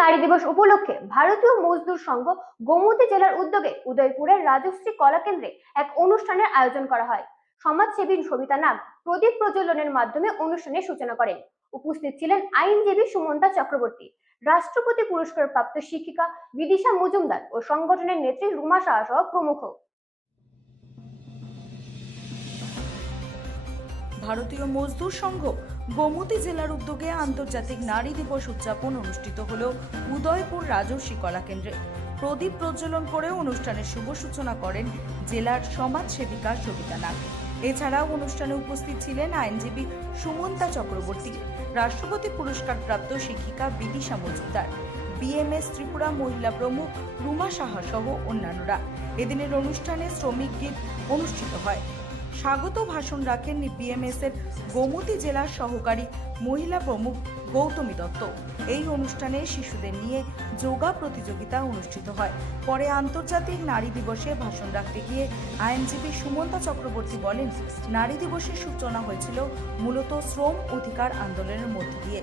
নারী দিবস উপলক্ষে ভারতীয় মজদুর সংঘ গোমতী জেলার উদ্যোগে উদয়পুরের রাজশ্রী কলা কেন্দ্রে এক অনুষ্ঠানের আয়োজন করা হয়। সমাজসেবী সবিতা নাগ প্রদীপ প্রজ্বলনের মাধ্যমে অনুষ্ঠানের সূচনা করেন। উপস্থিত ছিলেন আইনজীবী সুমন্তা চক্রবর্তী, রাষ্ট্রপতি পুরস্কার প্রাপ্ত শিক্ষিকা বিদিশা মজুমদার ও সংগঠনের নেত্রী রুমা সাহা সহ প্রমুখ। ভারতীয় মজদুর সংঘ গোমতী জেলার উদ্যোগে আন্তর্জাতিক নারী দিবস উদযাপন অনুষ্ঠিত হল উদয়পুর রাজশ্রী কলা কেন্দ্রে। প্রদীপ প্রজ্বলন করে অনুষ্ঠানের শুভ সূচনা করেন জেলার সমাজসেবিকা সবিতা নাগ। এছাড়াও অনুষ্ঠানে উপস্থিত ছিলেন আইনজীবী সুমন্তা চক্রবর্তী, রাষ্ট্রপতি পুরস্কার প্রাপ্ত শিক্ষিকা বিদিশা মজুমদার, বিএমএস ত্রিপুরা মহিলা প্রমুখ রুমা সাহা সহ অন্যান্যরা। এদিনের অনুষ্ঠানে শ্রমিক গীত অনুষ্ঠিত হয়। স্বাগত ভাষণ রাখেন বিএমএস এর গোমতী জেলার সহকারী মহিলা প্রমুখ গৌতমী দত্ত। এই অনুষ্ঠানে শিশুদের নিয়ে যোগা প্রতিযোগিতা অনুষ্ঠিত হয়। পরে আন্তর্জাতিক নারী দিবসে ভাষণ রাখতে গিয়ে আইনজীবী সুমন্তা চক্রবর্তী বলেন, নারী দিবসের সূচনা হয়েছিল মূলত শ্রম অধিকার আন্দোলনের মধ্য দিয়ে।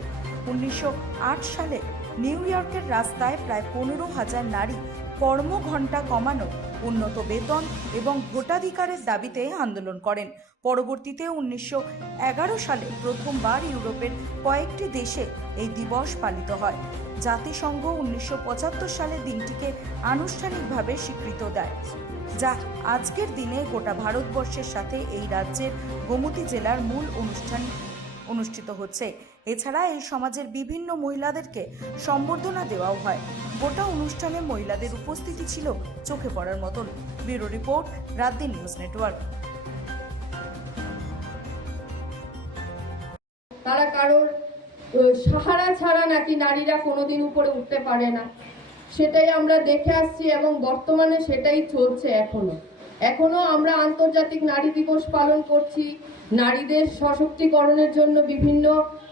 1908 সালে নিউ ইয়র্কের রাস্তায় প্রায় 15,000 নারী কর্মঘণ্টা কমানো, উন্নত বেতন এবং ভোটাধিকারের দাবিতে আন্দোলন করেন। পরবর্তীতে 1911 সালে প্রথমবার ইউরোপের কয়েকটি দেশে এই দিবস পালিত হয়। জাতিসংঘ 1975 সালে দিনটিকে আনুষ্ঠানিকভাবে স্বীকৃত দেয়, যা আজকের দিনে গোটা ভারতবর্ষের সাথে এই রাজ্যের গোমতী জেলার মূল অনুষ্ঠান অনুষ্ঠিত হচ্ছে। এছাড়া এই সমাজের বিভিন্ন মহিলাদেরকে সম্বর্ধনা দেওয়াও হয়। গোটা অনুষ্ঠানে মহিলাদের উপস্থিতি ছিল চোখে পড়ার মতন। Bureau report, রাতদিন news network. তারা কারোর সাহারা ছাড়া নাকি নারীরা কোনোদিন উপরে উঠতে পারে না, সেটাই আমরা দেখে আসছি এবং বর্তমানে সেটাই চলছে। এখনো আমরা আন্তর্জাতিক নারী দিবস পালন করছি, নারীদের সশক্তিকরণের জন্য বিভিন্ন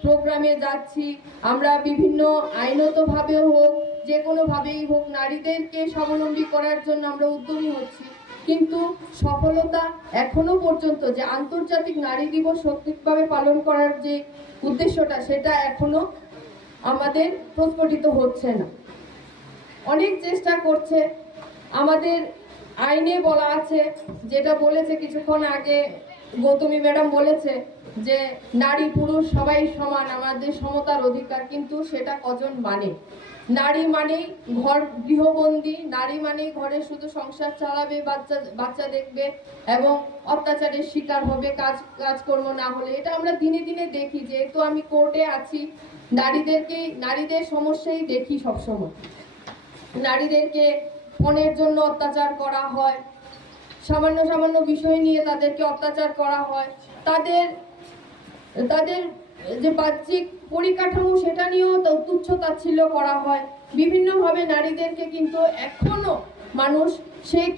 প্রোগ্রামে যাচ্ছি। আমরা বিভিন্ন আইনতভাবেও হোক, যে কোনোভাবেই হোক, নারীদেরকে স্বাবলম্বী করার জন্য আমরা উদ্যমী হচ্ছি। কিন্তু সফলতা এখনো পর্যন্ত যে আন্তর্জাতিক নারী দিবস সঠিকভাবে পালন করার যে উদ্দেশ্যটা, সেটা এখনো আমাদের প্রস্ফুটিত হচ্ছে না। অনেক চেষ্টা করছে। আমাদের আইনে বলা আছে, যেটা বলেছে কিছুক্ষণ আগে গৌতমী ম্যাডাম বলেছে, যে নারী পুরুষ সবাই সমান, আমাদের সমতার অধিকার। কিন্তু সেটা কজন মানে? নারী মানেই ঘর গৃহবন্দী, নারী মানেই ঘরে শুধু সংসার চালাবে, বাচ্চা দেখবে এবং অত্যাচারের শিকার হবে কাজকর্ম না হলে। এটা আমরা দিনে দিনে দেখি। যেহেতু আমি কোর্টে আছি, নারীদের সমস্যাই দেখি সবসময়। নারীদেরকে ফোনের জন্য অত্যাচার করা হয়, সামান্য বিষয় নিয়ে তাদেরকে অত্যাচার করা হয়, তাদের যে বাহ্যিক পরিকাঠামো সেটা নিয়েও তুচ্ছ-তাচ্ছিল্য করা হয়। বিভিন্নভাবে নারীদেরকে কিন্তু এখনো মানুষ সেই